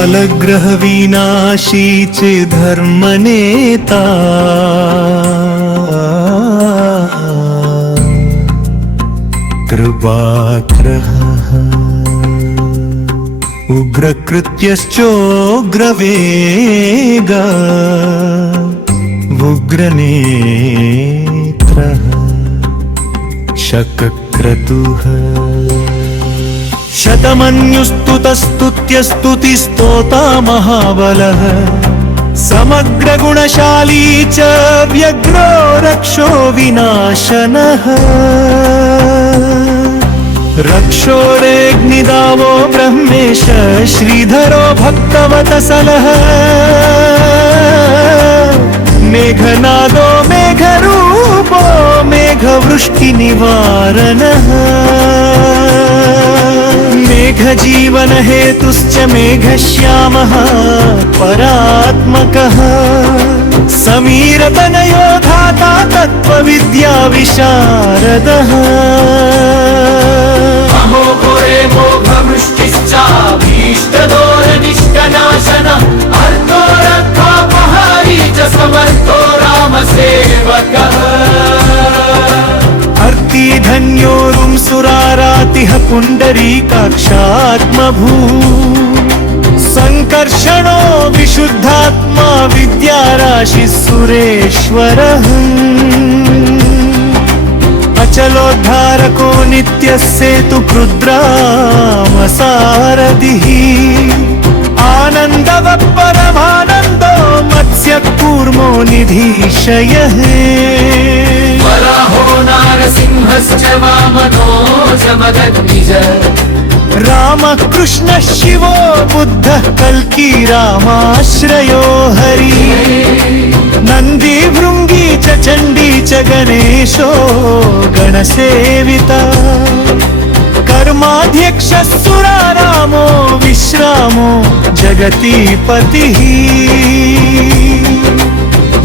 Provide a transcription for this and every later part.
कालग्रह विनाशी च धर्मनेता कृपाग्रहः उग्रकृत्यश्चोग्रवेग उग्रनेत्रः शकक्रतुः शतमन्युस्तुतस्तुत्यस्तुतिस्तोता महाबलः समग्रगुणशाली च व्यग्रो रक्षो विनाशनः रक्षोरेऽग्निदावो ब्रह्मेश श्रीधरो भक्तवत्सलः मेघनादो मेघरूपो मेघवृष्टिनिवारणः मेघजीवन हेतुश्च मेघश्यामः परात्मकः समीरतनयो धाता तत्त्वविद्या विशारदः अमोघोरे मोघवृष्टिश्चाभीष्टदोरनिष्टनाशनः अर्धो रथोपहारी च समर्थो रामसेवकः धन्योरुं सुरारातिः पुण्डरीकाक्षात्मभू संकर्षणो विशुद्धात्मा विद्याराशिः सुरेश्वरः अचलोद्धारको नित्यः सेतुकृद्रामसारथिः आनन्दवः परमानन्दो मत्स्यकूर्मो निधीशयः वराहो नारसिंहश्च वामनो जमदग्निज रामः कृष्णः शिवो बुद्धः कल्की रामाश्रयो हरि नन्दी भृङ्गी च चण्डी च गणेशो गणसेविता कर्माध्यक्षः सुरारामो विश्रामो जगतीपतिः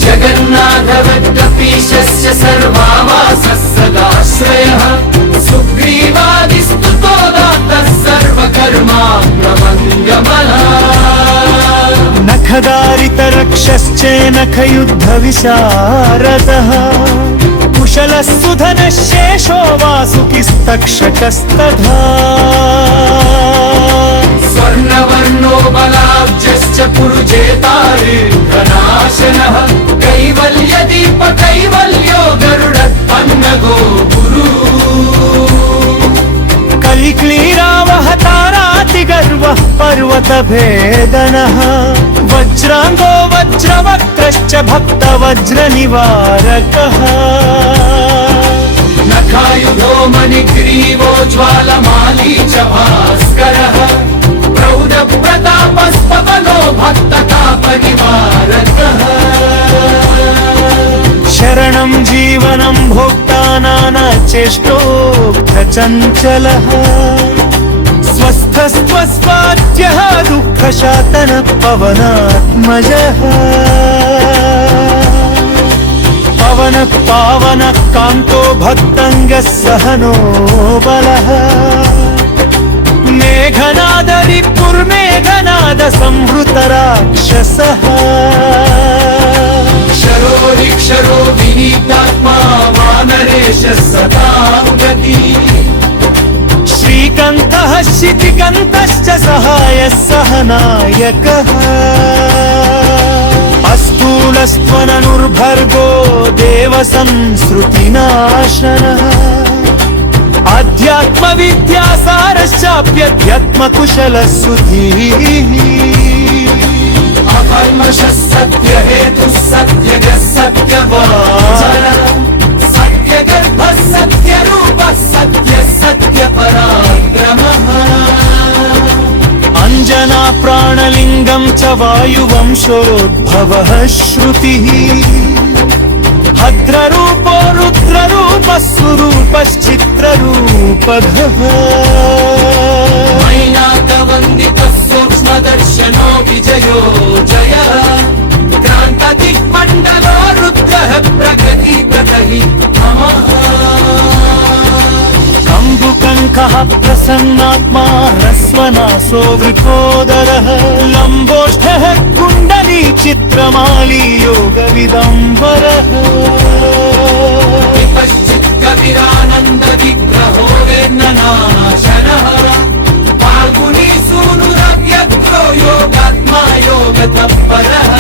जगन्नाथवद्कपीशस्य सर्वावासः सदाश्रयः सुग्रीवादिस्तुतो दातः सर्वकर्माग्रमङ्गमः नखदारितरक्षश्चेनखयुद्धविशारदः कुशलः सुधनः शेषो वासुकिस्तक्षकस्तथा स्वर्णवर्णो बलाब्जश्च पुरुजेतारिर्घनाशनः कैवल्यदीप कैवल्यो गरुडत्पन्नगो गुरु कलिक्लीरावहतारातिगर्वः पर्वतभेदनः वज्राङ्गो वज्रवक्त्रश्च भक्तवज्रनिवारकः नखायुधो मणिग्रीवो ज्वालमाली च भास्करः प्रौढप्रतापस्पवनो भक्ततापनिवारकः शरणं जीवनं भोक्ता नानाचेष्टोक्तचञ्चलः स्वस्थस्त्वस्वाद्यः दुःखशातनः पवनात्मजः पवनः पावनः कान्तो भक्तङ्गः सहनो बलः मेघनादरिपुर्मेघनाद संहृतराक्षसः क्षरो विनीतात्मा वानरेशः सतां गति श्रीकण्ठः शितिकण्ठश्च सहायः सहनायकः अस्थूलस्त्वननुर्भर्गो देवसंसृतिनाशनः अध्यात्मविद्यासारश्चाप्यध्यात्मकुशलः सुधीः अकल्मषः सत्यहेतुः सत्यजः सत्यवाचनः सत्यगर्भः सत्यरूपः सत्यः सत्यपराक्रमः अञ्जना प्राणलिङ्गं च वायुवंशोद्भवः श्रुतिः भद्ररूपो रुद्ररूपः स्वरूपश्चित्ररूपघः मैनाकवन्दितः सूक्ष्मदर्शनो विजयो जयः क्रान्तदिक्मण्डलो रुद्रः प्रगतिप्रतहि नमः कः प्रसन्नात्मा ह्रस्वनासो वृकोदरः लम्बोष्ठः कुण्डली चित्रमाली योगविदम्बरः विपश्चित् कविरानन्द विग्रहो वेन्ननाशनः फाल्गुनी सूनुरव्यक्तो योगात्मा योगतत्परः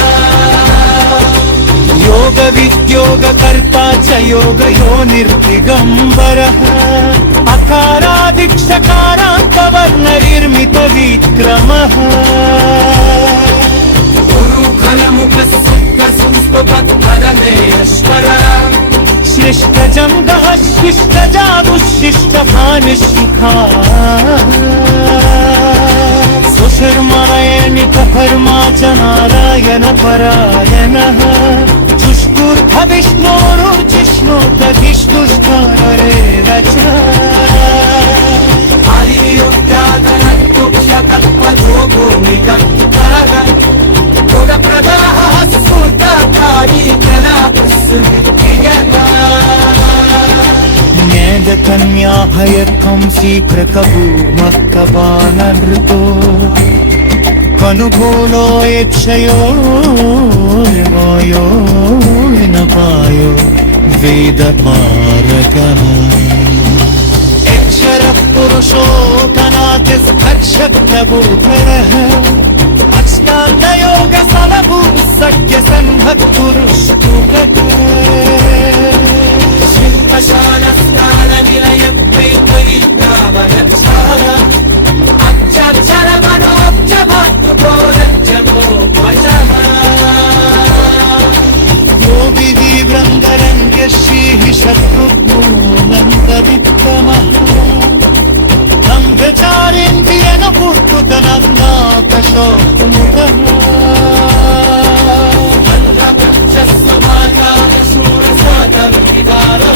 योगविद्योगकर्ता च योगयोनिर्दिगम्बरः अकारादिक्षकारान्तवर्णनिर्मितविक्रमः गुरुखलमुखसुप्तसंस्तुभक्तरमेश्वर शिष्टजङ्गः शिष्टजादुशिष्टभानुशिखा सुशर्मणयनिकधर्मा च नारायणपरायणः चुष्टुर्भविष्णोरुजिष्णुर्दधिष्णुष्ठारेव च हरियुक्तादनत्तुभ्यकल्पयोगोनिकर्तरः गुणप्रदाः स्फूर्तकारी न्येदकन्याभयकंसीकृकभूमक्कबालनृतो कनुभूलो यक्षयो निवायो विनपायो वेदपारकः अक्षरः पुरुषोऽतनातिस्तक्षप्रभूधरः अष्टाङ्गयोगफलभूः सख्यसन्भक्तुरुष्टुकः शिल्पशालस्नाननिलयप्रेमयित्रावरक्षाः अक्षरमनोब्जमातृभोरक्षभोपशः योगिनी वृन्दरङ्गश्रीः शत्रुघ्नोऽनन्तविक्रमः ब्रह्मचारेन्द्रियनभूतनन्दाकशोमुखः अन्धपक्षस्वमाता शूरसातविदारो